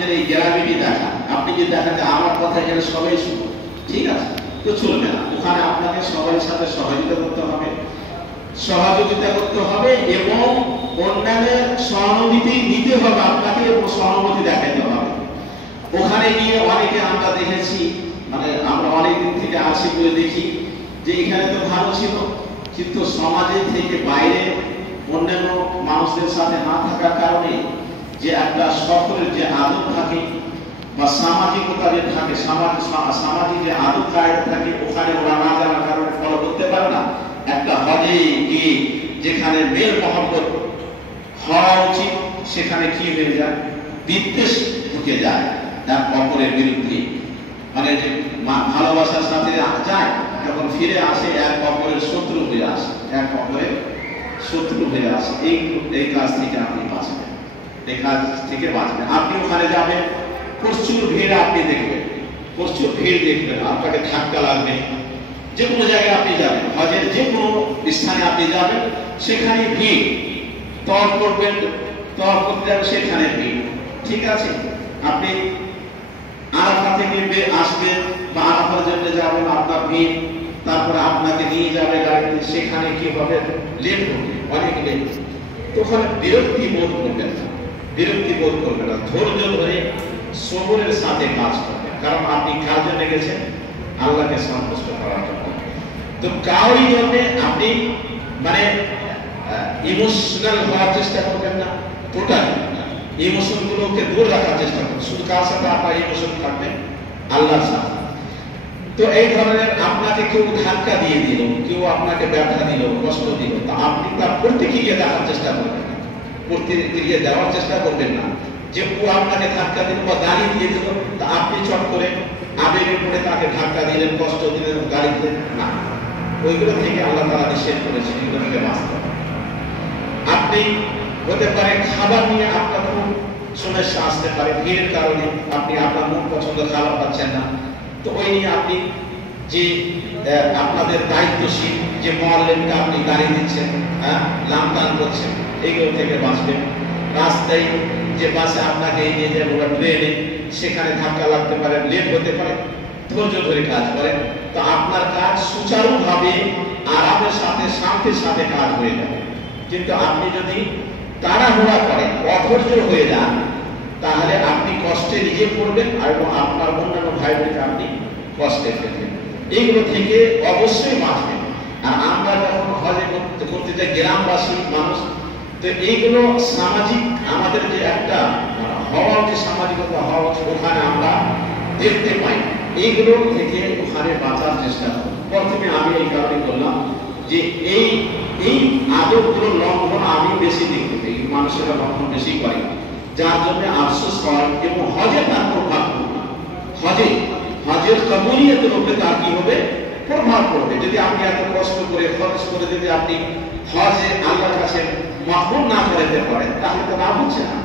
নিজের এই গ্র্যাভিটি দেখান, আপনি যদি দেখেন যে আমার কথা এখানে সবাই শুনো, ঠিক আছে, তো চলবে না। ওখানে আপনাকে সবার সাথে সহযোগিতা করতে হবে, এবং অন্যান্যের সহানুভূতি নিতে হবে আপনাকে, এবং সহানুভূতি দেখাতে হবে। ওখানে গিয়ে অনেকে আমরা দেখেছি, মানে আমরা অনেকদিন থেকে আসি বলে দেখি যে এখানে তো ভালো ছিল, কিন্তু সমাজে থেকে বাইরে অন্যান্য মানুষদের সাথে না থাকার কারণে যে একটা সকলের যে আদব থাকে বা সামাজিকতা যে থাকে, সামাজিক যে আদব কায়দা থাকে, ওখানে ওরা না জানার কারণে ফলো করতে পারে না। একটা হজে গিয়ে যেখানে মেল মহব্বত হওয়া উচিত, সেখানে কি হয়ে যায়, বিদ্বেষ ঢুকে যায় এক অপরের বিরুদ্ধে। মানে যে ভালোবাসার সাথে যায়, যখন ফিরে আসে এক অপরের শত্রু হয়ে আসে, এই কাজ থেকে আপনি বাঁচবেন, এই কাজ থেকে বাঁচবেন। আপনি ওখানে যাবেন, প্রচুর ভিড় আপনি দেখবেন, আপনাকে ধাক্কা লাগবে। যে কোনো জায়গায় আপনি যাবেন, হজের যে কোনো স্থানে আপনি যাবেন, সেখানে ভিড়, তওয়াফ করতে যাবেন, সেখানে ভিড়, ঠিক আছে। আপনি আরাফা থেকে আসবেন বা আরাফার জন্য যাবেন, আপনার ভিড়, তারপরে আপনাকে নিয়ে যাবে গাড়িতে, সেখানে কি হবে, লেট হবে, অনেক লেট। তখন বিরক্তি বোধ করবেন না, ধৈর্য ধরে সবরের সাথে কাজ করবেন। কারণ আপনি কার জন্য গেছেন, আল্লাহকে সন্তুষ্ট করার জন্য। তো কারোর জন্য আপনি মানে ইমোশনাল হওয়ার চেষ্টা করবেন না, টোটালি ইমোশন গুলোকে দূর রাখার চেষ্টা করবেন। শুধু কার সাথে আপনার ইমোশন থাকবে, আল্লাহর সাথে। তো এই ধরনের আপনাকে কেউ ধাক্কা দিয়ে দিল, কেউ আপনাকে ব্যথা দিল, কষ্ট দিল, তা আপনি তার প্রতিক্রিয়া দেওয়ার চেষ্টা করবেন না, যে ও আপনাকে ধাক্কা দিল বা গাড়ি দিয়ে দিল, তা আপনি চট করে আবেগে পড়ে তাকে ধাক্কা দিলেন, কষ্ট দিলেন, গাড়ি দিলেন না। ওইগুলো থেকে আল্লাহ তাআলা নিষেধ করেছেন, এগুলো থেকে বাঁচতে হবে। আপনি হতে পারে খাবার নিয়ে আপনার খুব সমস্যা আসতে পারে, ভিড়ের কারণে আপনি আপনার মন পছন্দ খাবার পাচ্ছেন না, তো ওই নিয়ে আপনি যে আপনাদের দায়িত্বশীল যে মোয়াল্লিমকে আপনি গাড়ি দিচ্ছেন, লামদান করছেন, এইগুলো থেকে বাঁচবেন। রাস্তায় যে বাসে আপনাকে নিয়ে যাবে বা ট্রেনে, সেখানে ধাক্কা লাগতে পারে, লেট হতে পারে, ধৈর্য ধরে কাজ করেন, তো আপনার কাজ সুচারুভাবে আরামের সাথে শান্তির সাথে কাজ হয়ে যাবে। কিন্তু আপনি যদি তাড়াহুড়া করেন, অধৈর্য হয়ে যান, তাহলে আপনি কষ্টে নিজে পড়বেন এবং আপনার অন্যান্য ভাই বোনকে আপনি কষ্টে ফেলবেন। এইগুলো থেকে অবশ্যই বাঁচবেন। আর আমরা যখন হজে করতে যাই, গ্রামবাসী মানুষ, তো এইগুলো সামাজিক আমাদের যে একটা হওয়া উচিত, সামাজিকতা হওয়া উচিত, ওখানে আমরা দেখতে পাই। এইগুলো থেকে ওখানে বাঁচার চেষ্টা করব। প্রথমে আমি এই কারণে বললাম যে এই আদবগুলো লঙ্ঘন আমি বেশি দেখতে পাই, মানুষেরা লঙ্ঘন বেশি করে, যার জন্য আফসোস হয়। এবং হজে তার প্রভাব পড়বে, হজের কবুলিয়তের উপরে তার কি হবে, প্রভাব পড়বে। যদি আপনি এত কষ্ট করে খরচ করে যদি আপনি হজে আল্লাহর কাছে মাহবুব না করতে পারেন, তাহলে তো লাভ হচ্ছে না।